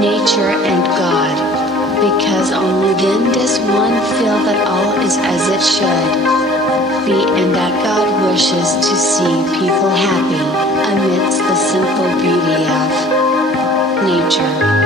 nature and God. Because only then does one feel that all is as it should be and that God wishes to see people happy, amidst the simple beauty of nature.